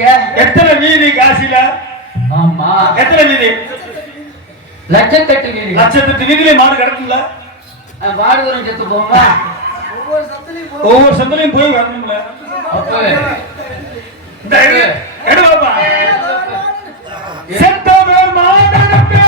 இருக்கிறீங்க எத்தனை வீதி காசில? ஆமா. எத்தனை வீதி? லட்சத்தெட்டு வீடு லட்சத்தெட்டு வீதியிலே மாடு கிடக்கும்ல? மாடுவரம் செத்து போமா ஒவ்வொரு சந்தலையும் போய் வரணும்ல. அப்போ. இந்த எடு எடு பாப்பா. செத்தவர் மாடனுக்கு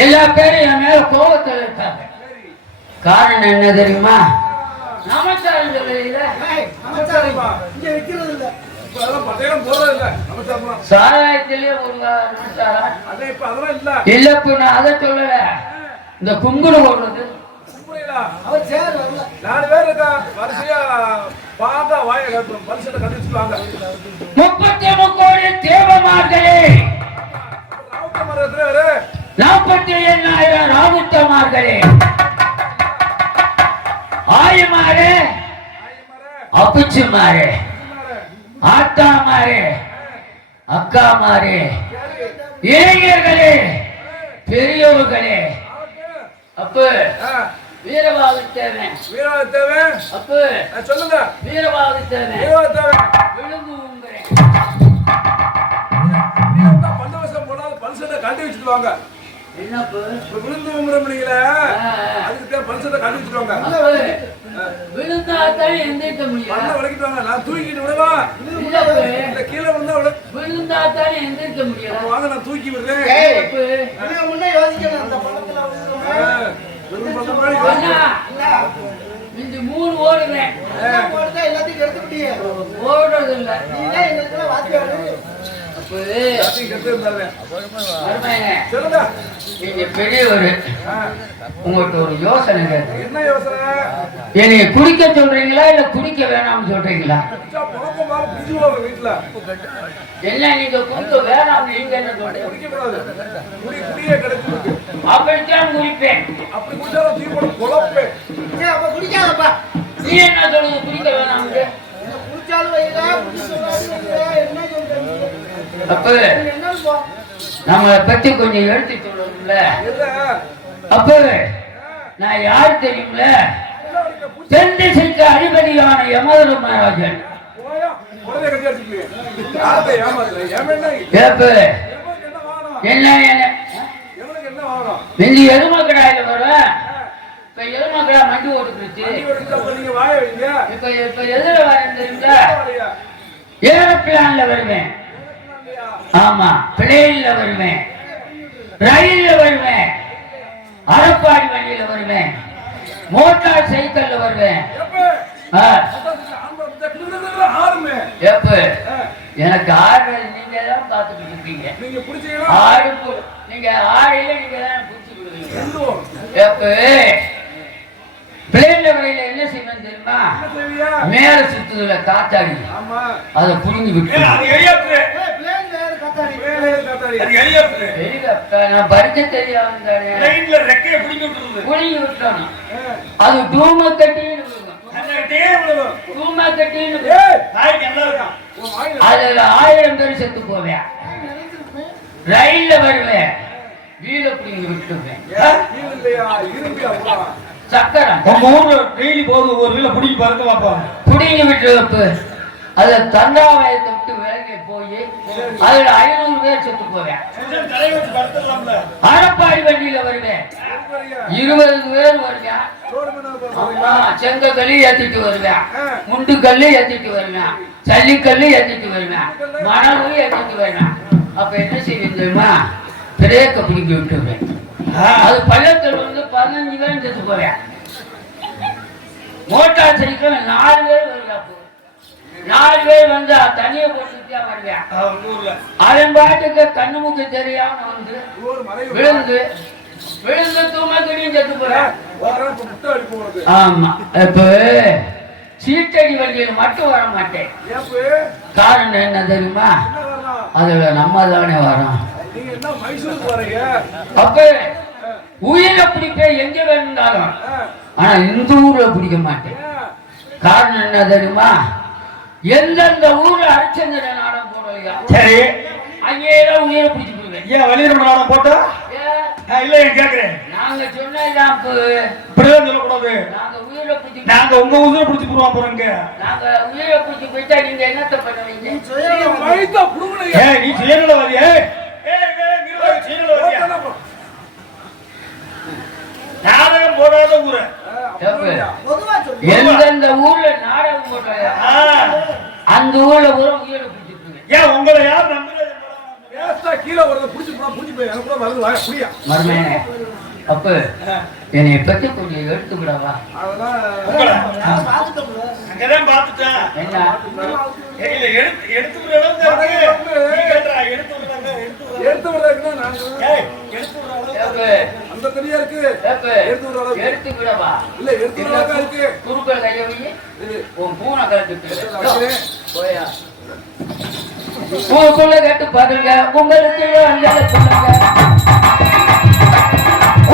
எல்லா பேரும் என் மேல கோபத்தில் இருக்காங்க காரணம் என்ன தெரியுமா? நமச்சாரம் சொல்லையில சாராயத்திலே ஒரு நமச்சாரம் இல்லப்பு நான் அதை சொல்லல. இந்த குங்குடு கண்டிச்சுவாங்க முப்பத்தி முக்கோடி தேவமார்களே ராவுத்த மரத்துல வேறு நாற்பத்தி எண்ணாயிரம் ராவுத்தமார்களே ஆத்தா அப்புச்சுமாரே அக்கா அக்காமாரே இளைஞர்களே பெரியவர்களே அப்ப வீரபாவித்தேவன் வீரவாதத்தேவை அப்ப சொல்லுங்க வீரபாவித்தேவன் வீரவாதத்தேவை விழுங்குங்கிறேன் பந்தவசம் போனாலும் பரிசத்தை கண்டு வச்சுடுவாங்க விழுந்து உங்குறீங்களே அதுக்கு தேவை பரிசத்தை கட்டி வச்சுடுவாங்க விழுந்தாத்தான் எந்திரிக்க மண்ணை முடியும் விளக்கிட்டு நான் தூக்கிட்டு விடவா? இல்ல கீழே விழுந்தா விட. விழுந்தாத்தான் எந்திரிக்க முடியும். வாங்க நான் தூக்கி விடுறேன். மாதிரி அண்ணா, மிஞ்சி மூணு ஓடுறேன். ஓடுறது இல்ல எல்லாத்தையும் அருமையானே, சொல்லுங்க நீங்க பெரியவர். உங்கள்கிட்ட ஒரு யோசனை கேட்கு என்ன யோசனை? என்னைய குடிக்க சொல்றீங்களா இல்ல குடிக்க வேணாம்னு சொல்றீங்களா? என்ன நீங்க குடிக்க வேணாம் நீங்க என்ன சொல்றீங்க? அப்படித்தான் குடிப்பேன். அப்படி குடிச்சாலும் தீ போட்டு குழப்பே நீ என்ன சொல்லுங்க குடிக்க வேணாம்னு? அப்ப நம்மளை பத்தி கொஞ்சம் எடுத்து சொல்லணும்ல இல்ல அப்ப நான் யார் தெரியும்ல? தென் திசைக்கு அதிபதியான யமதர மகாராஜன். என்ன என்ன? என்ன எவனுக்கு என்ன வாங்கணும் மிந்தி மண்டி ஓட்டுக்கிச்சு இப்ப இப்ப வரேன் தெரியுங்களா ஏரோப்ளான்ல வருவேன். ஆமா பிளேன்ல வருவேன் ரயில்ல வருவேன் அரப்பாடி வண்டியில வருவேன் மோட்டார் சைக்கிள்ல வருவேன் எப்ப? எனக்கு ஆடுறது நீங்க தான் பார்த்துக்கிட்டு இருக்கீங்க. பு- நீங்க ஆடையில நீங்க தான் பிடிச்சி விடுவீங்க ரெண்டு வரும். எப்ப? பிளேன்ல வரையில என்ன செய்வேன் தெரியுமா? மேல சுத்துதுல காத்தாடி. ஆமா. அதை புடுங்கி விட்டு அது பறிக்க பிடிங்கி. புடுங்கி என்ன இருக்கும்? உன் வாயில அதுல ஆயிரம் பேர் செத்து போவேன். ரயில்ல வருவேன். வீட புடிங்கி உள்ள? சக்கரம். உங்க ஊர்ல டெய்லி போகுது ஒரு வீல பிடிக்கி பாருங்க பாப்பா புடிங்கி விட்டு அதுல தண்டாவயத்தை விட்டு விலகி போய் அதுல ஐநூறு பேர் செத்து போவேன். அரப்பாடி வண்டியில வருவேன்? இருபது பேர் வருவேன். போடுறீங்களா? செங்கக்கல்லு ஏத்திட்டு வருவேன். ஆ. முண்டுக்கல்லு ஏத்திட்டு வருவேன். ஜல்லிக்கல்லு ஏத்திட்டு வருவேன். மணலும் ஏத்திட்டு வருவேன். அப்ப என்ன செய்வேன் தெரியுமா? பிரேக்க பிடிக்கி விட்டுருவேன் அது பள்ளத்தில் வந்து பதினஞ்சு பேரும் செத்து போவேன். மோட்டார் சைக்கிள் நாலு பேர் வருவேன். நாலு பேர் வந்தா தனியை போட்டுட்டு தான் வருவேன் அவன் பாட்டுக்கு கண்ணு மூக்கு தெரியாம வந்து விழுந்து விழுந்து தூமக்கடியும் செத்து போறேன். ஆமா. இப்ப சீட்டடி வண்டியில் மட்டும் வர மாட்டேன்? காரணம் என்ன தெரியுமா? அதுல நம்ம தானே வரோம். அப்ப உயிரை பிடிப்பேன் எங்க வேணும்னாலும். ஆனா இந்த ஊர்ல பிடிக்க மாட்டேன்? காரணம் என்ன தெரியுமா? எந்தெந்த ஊர்ல அரிச்சந்திர நாடம் போடுறியா சரி. அங்கேயேதான் உயிரை பிடிச்சு போடுவேன் ஏன் வெளியிட நாடம் போட்டா? ஏன்? ஆ, இல்ல எனக்கு கேக்குறேன். நாங்க சொன்னதுதான் இப்ப இப்படிதான் சொல்லக்கூடாது. நாங்க உயிரை பிடிச்சு நாங்க உங்க ஊர்ல பிடிச்சி போடுவோம் போறோங்க நாங்க உயிரை பிடிச்சு போயிட்டா நீங்க என்னத்த பண்ணுவீங்க? நீ சுயநலவாதி. நாடகம் போடாத ஊரு? எந்தெந்த ஊர்ல நாடகம் போட்டாங்க. அந்த ஊர்ல பூரா உயிரை பிடிச்சிட்டு ஏன் உங்களை யார் வேஸ்டா கீழே வரத புடிச்சு போனா புடிச்சு போய் எனக்கு கூட வருது வாய புடியா? மருமேனே அப்ப என்னை பத்தி கொஞ்சம் அதெல்லாம் உங்களை அங்கதான் பாத்துட்டேன். என்ன? எடுத்து எடுத்து கேட்டுறா, எடுத்து விடுறாங்க, எடுத்து விடுறாங்க. எடுத்து ஏய், எடுத்து விடுற அந்த தனியா இருக்கு எடுத்து விடுற அளவுக்கு. எடுத்துக்கிடவா இல்ல எடுத்து விடுற அளவுக்கு இருக்கு? குறுக்கள் கைய வை உன் பூனை வைக்கிறேன். போயா. உங்களுக்குள்ள கேட்டு பாருங்க உங்களுக்கு அஞ்சால சொல்லுங்க.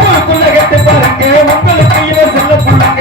ஊருக்குள்ள கேட்டு பாருங்க. உங்களுக்கு இவன் செல்ல புள்ளைங்க.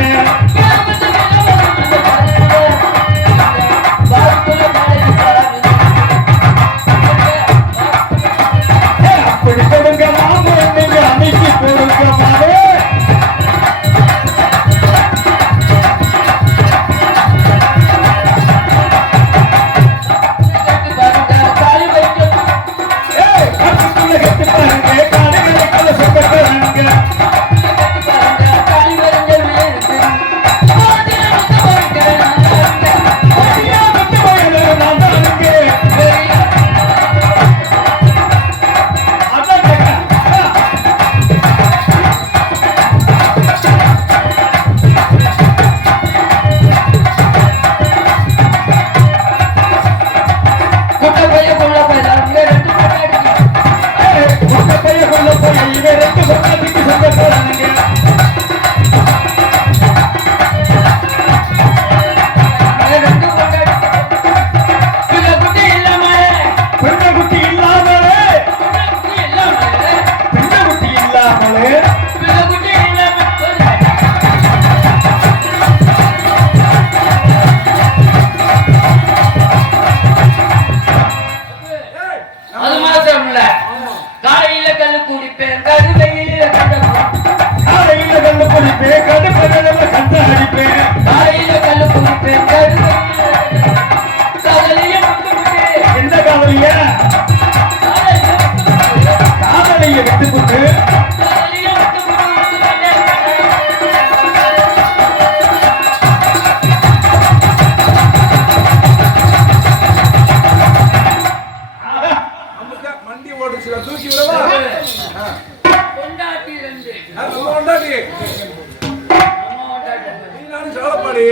சாலப்பாடி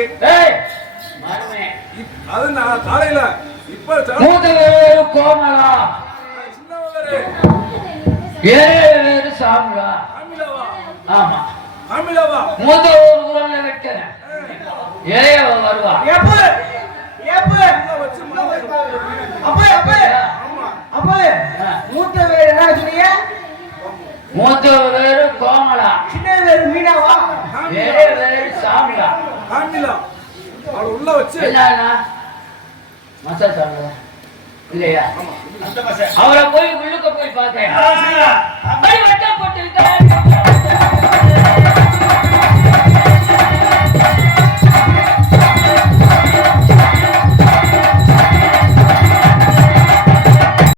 அது நான் காலையில இப்ப மூதவேறு கோமலா. வேறு வேறு ஆமா. அமிலவா? மூத்த ஒரு குரல்ல வைக்கிறேன் ஏழைய வருவா. எப்ப எப்ப அப்ப அப்ப. அப்ப. மூத்த வேறு என்ன சொன்னீங்க? மூத்த வேறு கோமலா. சின்ன வேறு மீனாவா? வேறு சாமிலா. காண்பிலாம் அவளை உள்ள வச்சு. மசாஜ் ஆகல இல்லையா? அவரை போய் உள்ளுக்க போய் பார்த்தேன்.